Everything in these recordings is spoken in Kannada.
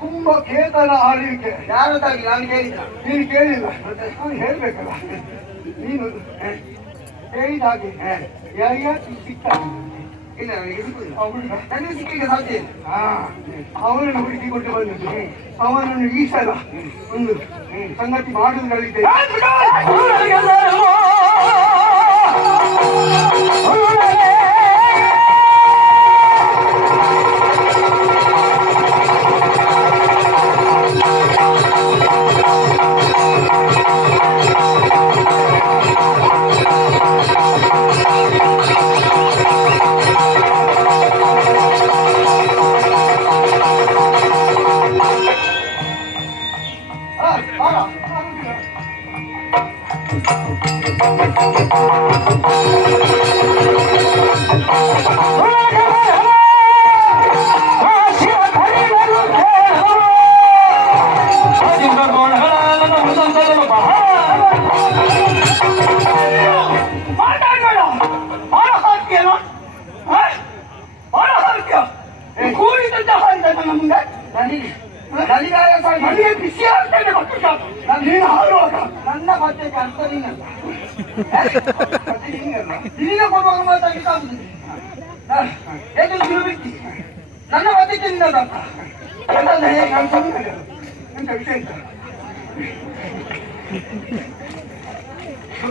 ಕುಂಭಕೇತನ ಆಳ್ವಿಕೆ ಯಾರದಾಗಿ ನಾನು ಕೇಳಿದ ನೀನು ಕೇಳಿಲ್ಲ ನಾನು ಹೇಳ್ಬೇಕಲ್ಲ ನೀನು ಹೇಳಿದ ಹಾಗೆ ಯಾರಿಗಾದ್ರೂ ಸಿಕ್ಕ ಇಲ್ಲ ನನಗೆ ಸಿಕ್ಕುದಿಲ್ಲ ಹುಡುಗ ನನಗೆ ಸಿಕ್ಕಲಿಕ್ಕೆ ಸಾಧ್ಯ ಇಲ್ಲ ಅವನನ್ನು ಹುಡುಕಿಕೊಂಡು ಬಂದದ್ದು ಅವನನ್ನು ಈ ಸಲ ಒಂದು ಸಂಗತಿ ಮಾಡುವುದರಲ್ಲಿದೆ ನನಗೆ ಬಿಸಿ ಆಗ್ತದೆ ನೀನು ಹಾರುವಾಗ ನನ್ನ ಬಟ್ಟೆಗೆ ಅರ್ಥ ನೀನಲ್ಲ ನೀನ ಕೊಡುವಾಗ ಮಾತಾಡಲಿಕ್ಕೆ ಬಿಟ್ಟು ನನ್ನ ಬಟ್ಟೆಗೆ ನಿನ್ನದ ಎಂತ ವಿಷಯ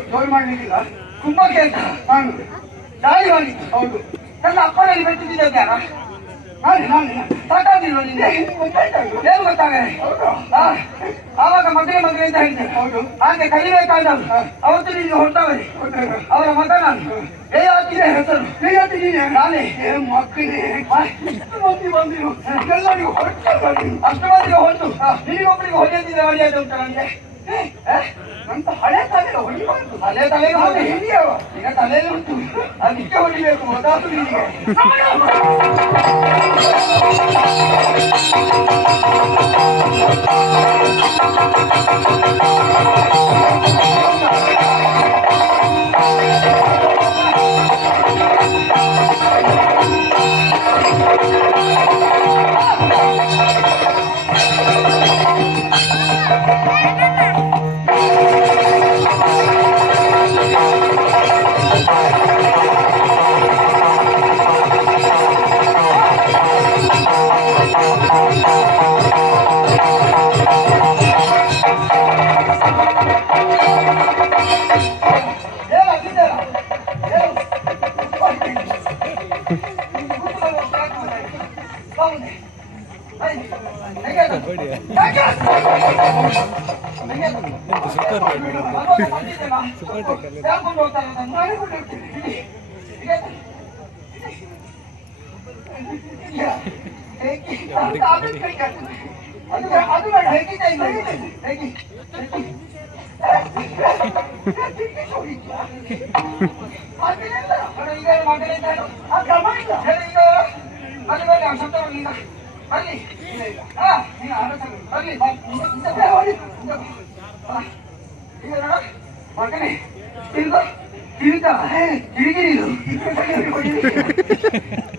ಜೋರು ಮಾಡಲಿಕ್ಕಿಲ್ಲ ಕುಂಭಕ್ಕೆ ಅಂತ ನಾನು ದಾಳಿ ಮಾಡಿದ್ದು ಹೌದು ನನ್ನ ಅಪ್ಪನಲ್ಲಿ ಬೆಟ್ಟಿದ್ದ ಸಾಕಾಗಿಲ್ವ ನಿಂಗೆ ಏನು ಗೊತ್ತಾಗ ಆವಾಗ ಮದುವೆ ಅಂತ ಹೇಳ್ತೇನೆ ಹೌದು ಹಾಗೆ ಕಲಿಬೇಕಾದವರು ಅವತ್ತು ನಿನ್ಗೆ ಹೊರಟವರೇ ಅವರ ಮಗ ನಾನು ಹೇಗಾಗ್ತಿದೆ ಹೆಸರು ನಾನೇ ಮಕ್ಕಳೇ ಇಷ್ಟು ಮಂದಿ ಬಂದಿರು ಎಲ್ಲರಿಗೂ ಹೊರಟು ಅಷ್ಟು ಮಂದಿಗೆ ಹೊರಟು ನಿನಗೊಬ್ಬರಿಗೆ ಹೊಡೆಯದಿದ್ರೆ ಮರ್ಯಾದೆ ಉಂಟು ನನಗೆ ನಂತ ಹಳೆ ತಲೆಗೆ ಹೊಡಿಬಾರ್ದು ಹಳೆ ತಲೆಗೆ ಮತ್ತೆ ಹಿರಿಯವ ಈಗ ತಲೆಯಲ್ಲಿ ಉಂಟು ಅದಕ್ಕೆ ಹೊಡಿಬೇಕು ಮೊದಲು ನಿನಗೆ ಮಗನೇ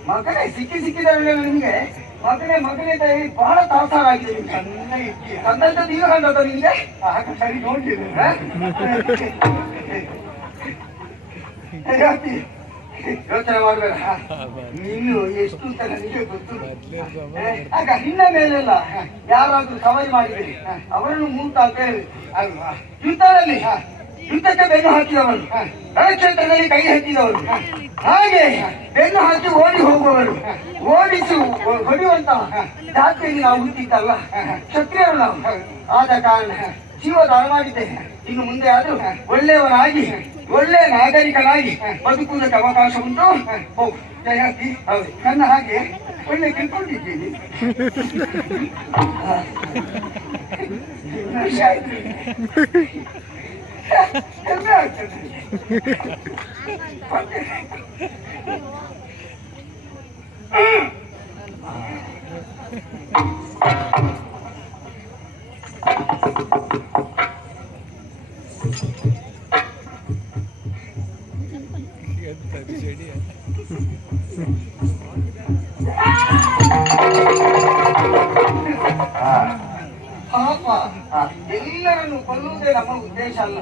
ಮಗನೇ ಸಿಕ್ಕಿದ ನಿಮ್ಗೆ ಮಗನೇ ಬಹಳ ತಾಸಾರಾಗಿದೆ ಕಂದಂತ ಈಗ ಕಂಡದ ನಿಮ್ಗೆ ಸರಿ ನೋಡ್ತಿದ್ದೆ ಯೋಚನೆ ಮಾಡ್ಬೇಡ ನೀನು ಎಷ್ಟು ಅಂತ ನನಗೆ ಗೊತ್ತು ಆಗ ನಿನ್ನ ಮೇಲೆಲ್ಲ ಯಾರಾದ್ರೂ ಸವಾರಿ ಮಾಡಿದ್ರೆ ಅವರನ್ನು ಮೂತ ಅಂತ ಹೇಳಿ ಅಲ್ವಾ ಯುದ್ಧಕ್ಕೆ ಬೆನ್ನು ಹಾಕಿದವರು ರಣಕ್ಷೇತ್ರದಲ್ಲಿ ಕೈ ಹಾಕಿದವರು ಹಾಗೆ ಬೆನ್ನು ಹಾಕಿ ಓಡಿ ಹೋಗುವವರು ಓಡಿಸಿ ಹೊಡೆಯುವಂತಹ ಜಾತಿಯಲ್ಲಿ ನಾವು ಹುಟ್ಟಿದ್ದಲ್ಲ ಕ್ಷತ್ರಿಯರು ನಾವು ಆದ ಕಾರಣ ಜೀವ ದಾನ ಮಾಡಿದ್ದೇನೆ ಇನ್ನು ಮುಂದೆ ಆದ್ರೂ ಒಳ್ಳೆಯವನಾಗಿ ಒಳ್ಳೆ ನಾಗರಿಕನಾಗಿ ಬದುಕುವುದಕ್ಕೆ ಅವಕಾಶ ಉಂಟು ಜಯಂತಿ ಹೌದು ನನ್ನ ಹಾಗೆ ಒಳ್ಳೆ ತಿಳ್ಕೊಂಡಿದ್ದೀನಿ ಹೆಮ್ಮೆ ಆಗ್ತದೆ Jadi ya. ಹಾ ಪಾಪ ಹಾ ಎಲ್ಲರನ್ನು ಕೊಲ್ಲುವುದೇ ನಮ್ಮ ಉದ್ದೇಶ ಅಲ್ಲ.